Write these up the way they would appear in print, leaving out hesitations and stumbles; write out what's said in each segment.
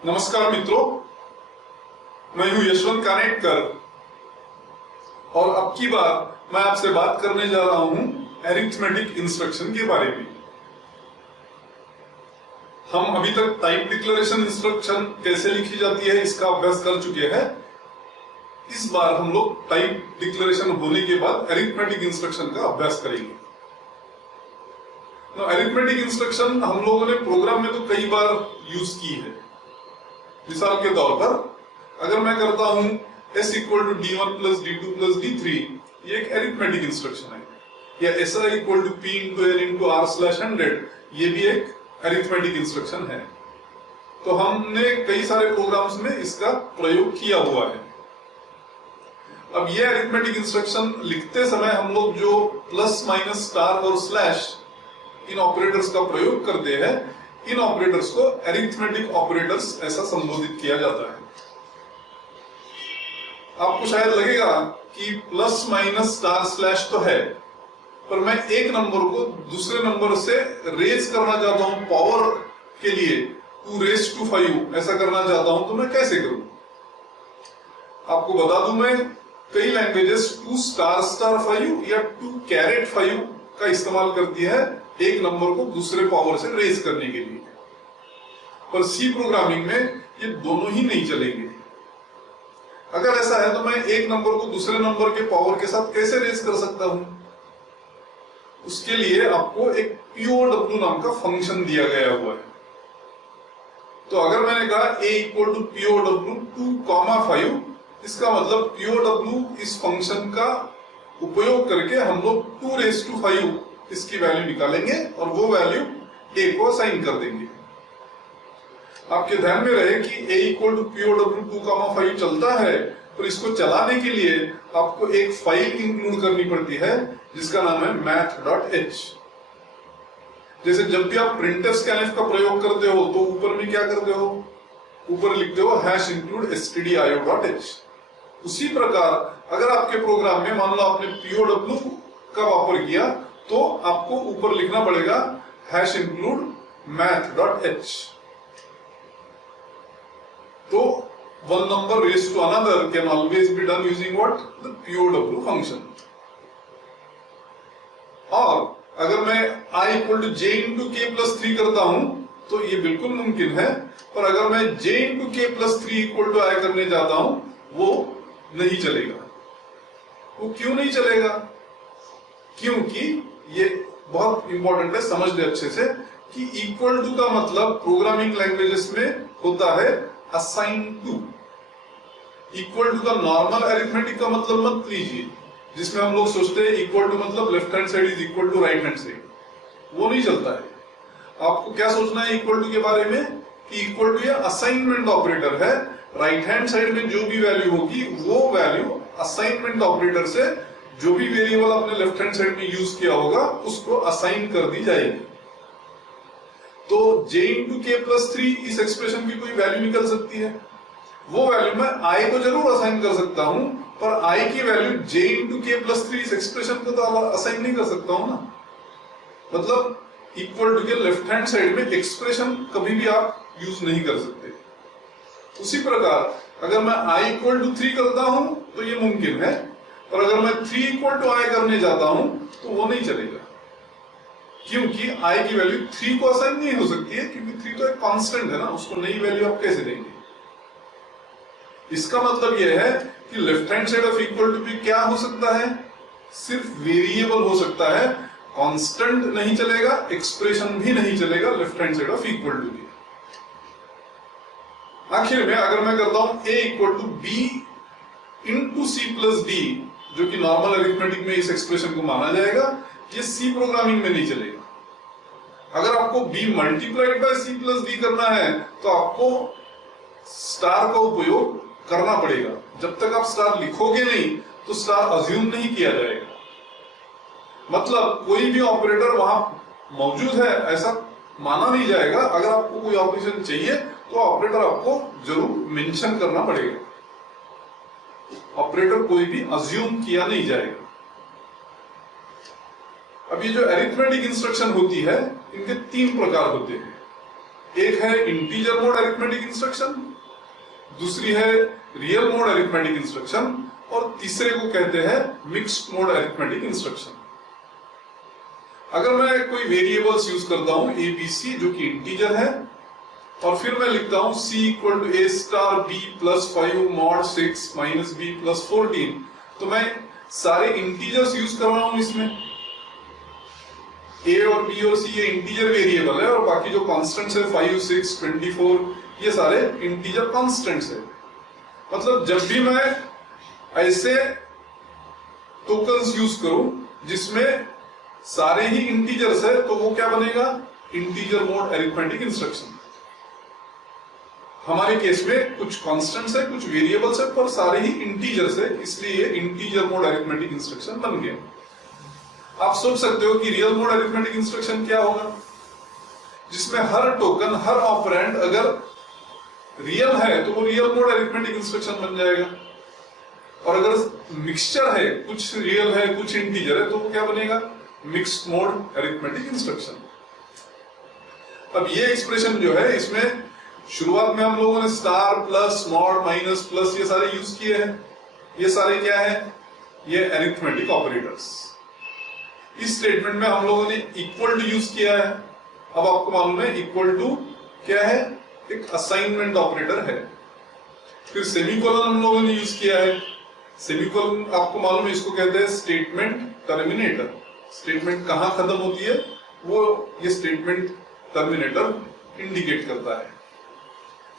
नमस्कार मित्रों, मैं हूं यशवंत कानेटकर और अब की बार मैं आपसे बात करने जा रहा हूं अरिथमेटिक इंस्ट्रक्शन के बारे में। हम अभी तक टाइप डिक्लेरेशन इंस्ट्रक्शन कैसे लिखी जाती है इसका अभ्यास कर चुके हैं। इस बार हम लोग टाइप डिक्लेरेशन होने के बाद अरिथमेटिक इंस्ट्रक्शन का अभ्यास करेंगे। अरिथमेटिक इंस्ट्रक्शन हम लोगों ने प्रोग्राम में तो कई बार यूज की है। मिसाल के तौर पर अगर मैं करता हूं s equal to d1 plus d2 plus d3, ये एक अरिथमेटिक इंस्ट्रक्शन है, या SI equal to p into n into r slash 100, ये भी एक अरिथमेटिक इंस्ट्रक्शन है। तो हमने कई सारे प्रोग्राम्स में इसका प्रयोग किया हुआ है। अब ये अरिथमेटिक इंस्ट्रक्शन लिखते समय हम लोग जो प्लस माइनस स्टार और स्लैश इन ऑपरेटर्स का प्रयोग करते हैं, इन ऑपरेटर्स को अरिथमेटिक ऑपरेटर्स ऐसा संबोधित किया जाता है। आपको शायद लगेगा कि प्लस माइनस स्टार स्लैश तो है, पर मैं एक नंबर को दूसरे नंबर से रेज करना चाहता हूं पावर के लिए 2 raised to 5 ऐसा करना चाहता हूं, तो मैं कैसे करूं? आपको बता दूं, मैं कई लैंग्वेजेस 2 स्टार स्टार 5 या 2 कैरेट 5 का इस्तेमाल करती है एक नंबर को दूसरे पावर से रेज करने के लिए, पर सी प्रोग्रामिंग में ये दोनों ही नहीं चलेंगे। अगर ऐसा है तो मैं एक नंबर को दूसरे नंबर के पावर के साथ कैसे रेज कर सकता हूं? उसके लिए आपको एक POW नाम का फंक्शन दिया गया हुआ है। तो अगर मैंने कहा a इक्वल टू POW 2,5, इसका मतलब POW इस फंक्शन का उपयोग करके हम लोग 2 raised to 5 इसकी वैल्यू निकालेंगे और वो वैल्यू a को असाइन कर देंगे। आपके ध्यान में रहे कि a इक्वल टू POW 2,5 चलता है, पर इसको चलाने के लिए आपको एक फाइल इंक्लूड करनी पड़ती है जिसका नाम है math.h। जैसे जब भी आप printf scanf का प्रयोग करते हो तो ऊपर में क्या करते हो? ऊपर लिखते हो #include stdio.h। उसी प्रकार अगर आपके प्रोग्राम में मान लो आपने POW का वापर किया तो आपको ऊपर लिखना पड़ेगा #include math.h। तो one number raised to another can always be done using what? The POW function। और अगर मैं I equal to J into K plus 3 करता हूं तो ये बिल्कुल मुमकिन है, पर अगर मैं J into K plus 3 equal to I करने जाता हूं वो नहीं चलेगा। वो क्यों नहीं चलेगा? क्योंकि ये बहुत इंपॉर्टेंट है, समझ ले अच्छे से कि इक्वल टू का मतलब प्रोग्रामिंग लैंग्वेजेस में होता है असाइन टू। इक्वल टू का नॉर्मल अरिथमेटिक का मतलब मत लीजिए, जिसमें हम लोग सोचते हैं इक्वल टू मतलब left hand side is equal to right hand side. वो नहीं चलता है। आपको क्या सोचना है इक्वल टू के बारे में कि इक्वल टू ये असाइनमेंट ऑपरेटर है। राइट हैंड साइड में जो भी वैल्यू होगी वो वैल्यू असाइनमेंट ऑपरेटर से जो भी वेरिएबल आपने लेफ्ट हैंड साइड में यूज किया होगा उसको असाइन कर दी जाएगी। तो j इंटू K प्लस 3 इस एक्सप्रेशन की कोई वैल्यू निकल सकती है। वो वैल्यू मैं I को जरूर असाइन कर सकता हूं, पर I की value j into K plus 3 इस एक्सप्रेशन को तो असाइन नहीं कर सकता हूं ना। मतलब इक्वल टू के लेफ्ट हैंड साइड में एक्सप्रेशन कभी भी आप यूज नहीं कर सकते। उसी प्रकार अगर मैं I इक्वल टू 3 करता हूं तो ये मुमकिन है, और अगर मैं 3 इक्वल टू I करने जाता हूं तो वो नहीं चलेगा, क्योंकि I की वैल्यू 3 को असाइन नहीं हो सकती है, क्योंकि 3 तो एक कांस्टेंट है ना, उसको नई वैल्यू आप कैसे देंगे? इसका मतलब यह है कि left hand side of equal to भी क्या हो सकता है? सिर्फ वेरिएबल हो सकता है, कांस्टेंट नहीं चलेगा, एक्सप्रेशन भी नहीं चलेगा left hand side of equal to भी। आखिर में अगर मैं करता हूं a equal to b into C plus d, जो कि नॉर्मल अरिथमेटिक में इस एक्सप्रेशन को माना जाएगा, ये C प्रोग्रामिंग में नहीं चलेगा। अगर आपको b multiplied by C plus d करना है तो आपको स्टार का उपयोग करना पड़ेगा। जब तक आप स्टार लिखोगे नहीं तो स्टार अज्यूम नहीं किया जाएगा। मतलब कोई भी ऑपरेटर वहां मौजूद है ऐसा माना नहीं जाएगा। अगर आपको कोई ऑपरेशन चाहिए तो ऑपरेटर आपको जरूर मेंशन करना पड़ेगा। ऑपरेटर कोई भी अज्यूम किया नहीं जाएगा। अब ये जो अरिथमेटिक इंस्ट्रक्शन होती है इनके 3 प्रकार होते हैं। एक है इंटीजर मोड अरिथमेटिक इंस्ट्रक्शन, दूसरी है रियल मोड अरिथमेटिक इंस्ट्रक्शन, और तीसरे को कहते हैं मिक्स्ड मोड अरिथमेटिक इंस्ट्रक्शन। अगर मैं कोई वेरिएबल्स यूज करता हूं ए बी सी जो कि इंटीजर है, और फिर मैं लिखता हूं c equal to a star b plus 5 mod 6 minus b plus 14, तो मैं सारे इंटीजर्स यूज कर रहा हूं इसमें। a और b और c ये इंटीजर वेरिएबल है, और बाकी जो कांस्टेंट्स है 5, 6, 24 ये सारे इंटीजर कांस्टेंट्स है। मतलब जब भी मैं ऐसे टोकन्स यूज करूं जिसमें सारे ही इंटीजर्स है, तो वो क्या बनेगा? Integer mode arithmetic instruction. हमारे केस में कुछ कांस्टेंट्स है, कुछ वेरिएबल्स है, पर सारे ही इंटीजर्स है, इसलिए इंटीजर मोड अरिथमेटिक इंस्ट्रक्शन बन गया। आप सोच सकते हो कि रियल मोड अरिथमेटिक इंस्ट्रक्शन क्या होगा, जिसमें हर टोकन, हर ऑपरेंड अगर रियल है तो वो रियल मोड अरिथमेटिक इंस्ट्रक्शन बन जाएगा, और अगर मिक्सचर है, कुछ रियल है कुछ इंटीजर है, तो वो क्या बनेगा? Mixed mode arithmetic instruction. अब ये एक्सप्रेशन जो है, इसमें शुरुआत में हम लोगों ने star, plus, mod, minus, plus ये सारे यूज किए हैं। ये सारे क्या है? ये अरिथमेटिक ऑपरेटर्स। इस स्टेटमेंट में हम लोगों ने इक्वल टू यूज किया है। अब आपको मालूम है इक्वल टू क्या है? एक असाइनमेंट ऑपरेटर है। फिर सेमीकोलन हम लोगों ने यूज किया है। सेमीकोलन आपको मालूम है, इसको कहते हैं स्टेटमेंट टर्मिनेटर। स्टेटमेंट कहां खत्म होती है वो ये स्टेटमेंट टर्मिनेटर इंडिकेट करता है।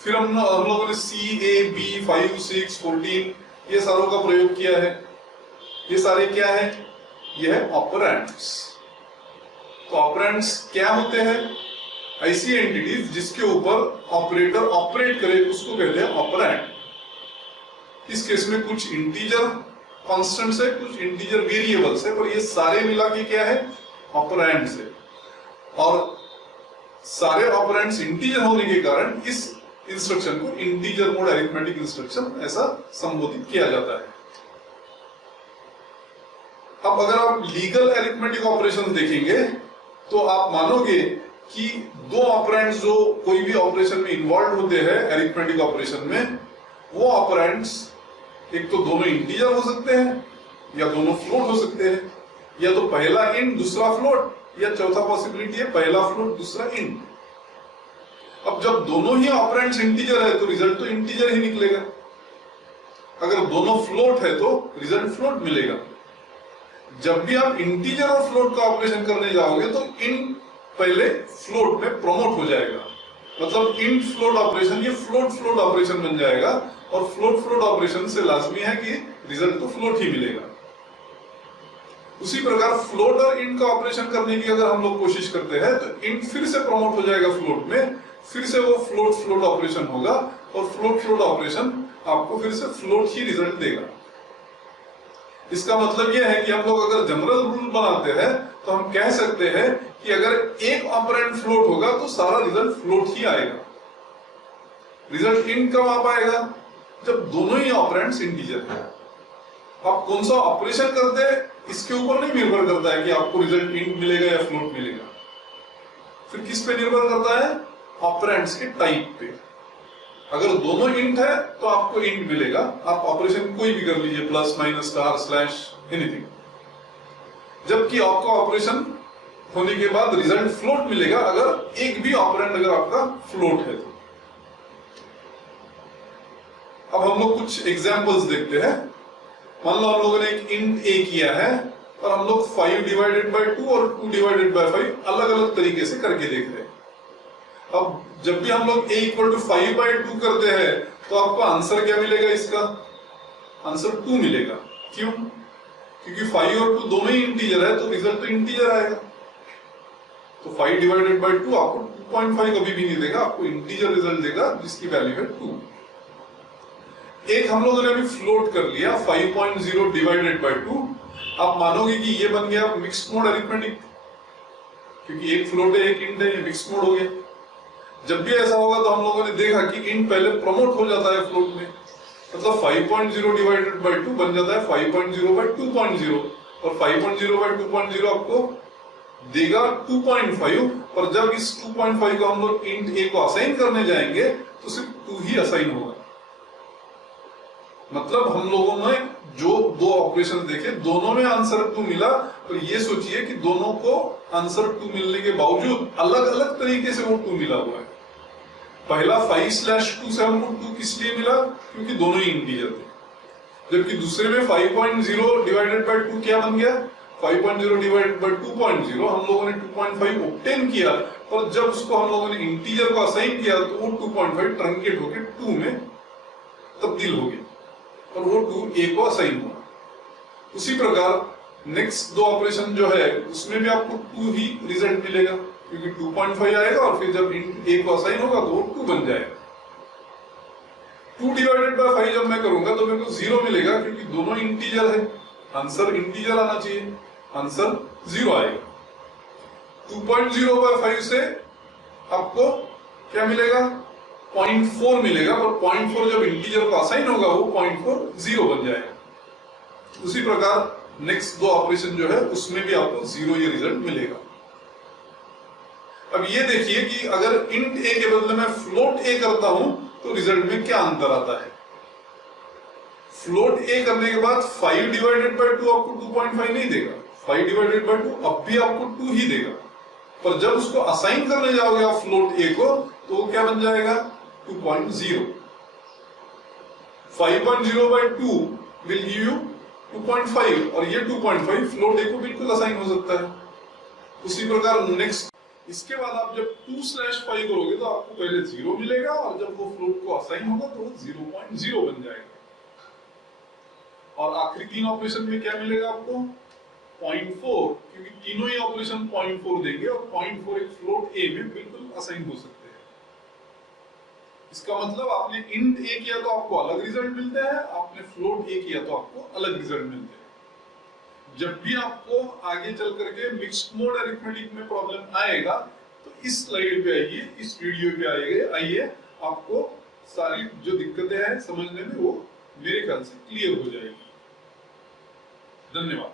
फिर हम लोगों ने सी, ए, बी, 5, 6, 14 ये सारों का प्रयोग किया है। ये सारे क्या है? ये है ऑपरेंड्स। तो ऑपरेंड्स क्या होते हैं? ऐसी एंटिटीज जिसके ऊपर ऑपरेटर ऑपरेट करे उसको कहते हैं ऑपरेंड। इस केस में कुछ इंटीजर कांस्टेंट्स है, कुछ इंटीजर वेरिएबल्स है, पर ये सारे मिला के क्या है? ऑपरेंड्स है। और सारे ऑपरेंड्स इंटीजर होने के कारण इस इंस्ट्रक्शन को इंटीजर मोड अरिथमेटिक इंस्ट्रक्शन ऐसा संबोधित किया जाता है। अब अगर आप लीगल अरिथमेटिक ऑपरेशन देखेंगे तो आप मानोगे कि दो ऑपरेंड्स जो कोई भी ऑपरेशन में इन्वॉल्व होते हैं अरिथमेटिक ऑपरेशन में, वो ऑपरेंड्स एक तो दोनों इंटीजर हो सकते हैं, या दोनों फ्लोट हो सकते हैं, या तो पहला इंट दूसरा फ्लोट, या चौथा पॉसिबिलिटी है पहला फ्लोट दूसरा इंट। अब जब दोनों ही ऑपरेंड्स इंटीजर है तो रिजल्ट तो इंटीजर ही निकलेगा। अगर दोनों फ्लोट है तो रिजल्ट फ्लोट मिलेगा। जब भी आप इंटीजर और फ्लोट का ऑपरेशन करने जाओगे तो इंट पहले फ्लोट में प्रमोट हो जाएगा। मतलब इंट फ्लोट ऑपरेशन ये फ्लोट फ्लोट ऑपरेशन बन जाएगा, और फ्लोट फ्लोट ऑपरेशन से लाजमी है कि रिजल्ट तो फ्लोट ही मिलेगा। उसी प्रकार फ्लोट और इंट का ऑपरेशन करने की अगर हम लोग कोशिश करते हैं तो इंट फिर से प्रमोट हो जाएगा फ्लोट में, फिर से वो फ्लोट फ्लोट ऑपरेशन होगा, और फ्लोट फ्लोट ऑपरेशन आपको फिर से फ्लोट ही रिजल्ट देगा। इसका मतलब यह है कि हम लोग अगर जनरल रूल बनाते हैं तो हम कह सकते हैं कि अगर एक ऑपरेंड फ्लोट होगा तो सारा रिजल्ट फ्लोट ही आएगा। रिजल्ट इंट कब आ पाएगा? जब दोनों ही ऑपरेंड्स इंटीजर हैं। आप कौन सा ऑपरेशन करते हैं इसके ऊपर नहीं निर्भर करता है कि आपको रिजल्ट इंट मिलेगा या फ्लोट मिलेगा। फिर किस पे निर्भर करता है? ऑपरेंड्स के टाइप पे। अगर दोनों इंट है तो आपको इंट मिलेगा, आप ऑपरेशन कोई भी कर लीजिए, plus, minus, star, slash, anything. जबकि आपका ऑपरेशन होने के बाद रिजल्ट फ्लोट मिलेगा अगर एक भी ऑपरेंड अगर आपका फ्लोट है तो। अब हम लोग कुछ एग्जांपल्स देखते हैं। मान लो हम लोगों ने एक इंट ए किया है और हम लोग 5 डिवाइडेड बाय 2 और 2 डिवाइडेड बाय 5 अलग अलग तरीके से करके देख रहे हैं। अब जब भी हम लोग a इक्वल टू 5/2 करते हैं तो आपको आंसर क्या मिलेगा? इसका आंसर 2 मिलेगा। क्यों? क्योंकि 5 और 2 दोनों ही इंटीजर है तो रिजल्ट तो इंटीजर आएगा। तो 5 डिवाइडेड बाय 2 आपको 2.5 कभी भी नहीं देगा, आपको इंटीजर रिजल्ट देगा जिसकी वैल्यू है 2। एक हम लोगों ने अभी फ्लोट कर लिया 5.0 डिवाइडेड बाय 2। आप मानोगे कि ये बन गया मिक्स्ड मोड अरिथमेटिक, क्योंकि एक फ्लोट है एक इंट है, ये मिक्स्ड मोड हो गया। जब भी ऐसा होगा तो हम लोगों ने देखा कि इंट पहले प्रमोट हो जाता है फ्लोट में, मतलब 5.0 डिवाइडेड बाय 2 बन जाता है 5.0 बाय 2.0, और 5.0 बाय 2.0 आपको देगा 2.5, पर जब इस 2.5 को हम लोग इंट ए को असाइन करने जाएंगे तो सिर्फ 2 ही असाइन होगा। मतलब हम लोगों ने जो दो ऑपरेशन देखे दोनों में आंसर 2 मिला, तो ये सोचिए कि दोनों को आंसर 2 मिलने के बावजूद अलग अलग तरीके से वो 2 मिला हुआ है। पहला 5/2 से हमको 2 किस लिए मिला, क्योंकि दोनों ही इंटीजर थे। जबकि दूसरे में 5.0 डिवाइडेड बाय 2 क्या बन गया, 5.0 डिवाइडेड बाय 2.0। हम लोगों ने 2.5 ऑब्टेन किया, पर जब उसको हम लोगों ने इंटीजर को असाइन किया तो वो 2.5 ट्रंकेट होकर 2 में तब्दील हो गया और वो 2 ए को असाइन हुआ। उसी प्रकार नेक्स्ट दो ऑपरेशन जो है उसमें भी आपको 2 ही रिजल्ट मिलेगा, क्योंकि 2.5 आएगा और फिर जब इंट ए को असाइन होगा तो वो 2 बन जाएगा। 2 डिवाइडेड बाय 5 जब मैं करूंगा तो मेरे को 0 मिलेगा, क्योंकि दोनों इंटीजर है, आंसर इंटीजर आना चाहिए, आंसर 0 आएगा। 2.0 बाय 5 से आपको क्या मिलेगा, 0.4 मिलेगा, पर 0.4 जब इंटीजर को असाइन होगा वो 0.4 0 बन जाएगा। उसी प्रकार नेक्स्ट दो ऑपरेशन जो है उसमें भी आपको 0 ये रिजल्ट मिलेगा। अब ये देखिए कि अगर इंट ए के बदले में फ्लोट ए करता हूं तो रिजल्ट में क्या अंतर आता है। फ्लोट ए करने के बाद 5 डिवाइडेड बाय 2 आपको 2.5 नहीं देगा, 5 डिवाइडेड बाय 2 अब भी आपको 2 ही देगा, पर जब उसको असाइन करने जाओगे आप फ्लोट ए को तो वो क्या बन जाएगा, 2.0। 5.0 बाय 2 विल गिव यू 2.5 और ये 2.5 फ्लोट ए को बिल्कुल असाइन हो सकता है। उसी प्रकार नेक्स्ट इसके बाद आप जब 2/5 करोगे तो आपको पहले 0 मिलेगा और जब वो फ्लोट को असाइन होगा तो वो 0.0 बन जाएगा। और आखिरी तीन ऑपरेशन में क्या मिलेगा आपको, 0.4, क्योंकि तीनों ही ऑपरेशन 0.4 देंगे और 0.4 एक फ्लोट ए में बिल्कुल असाइन हो सकते हैं। इसका मतलब आपने इंट ए किया तो आपको अलग रिजल्ट मिलते हैं, आपने फ्लोट ए किया तो आपको अलग रिजल्ट मिलते हैं। जब भी आपको आगे चल करके मिक्स्ड मोड अरिथमेटिक में प्रॉब्लम आएगा तो इस स्लाइड पे आइए, इस वीडियो पे आइए, आपको सारी जो दिक्कतें हैं समझने में वो मेरे ख्याल से क्लियर हो जाएगी। धन्यवाद।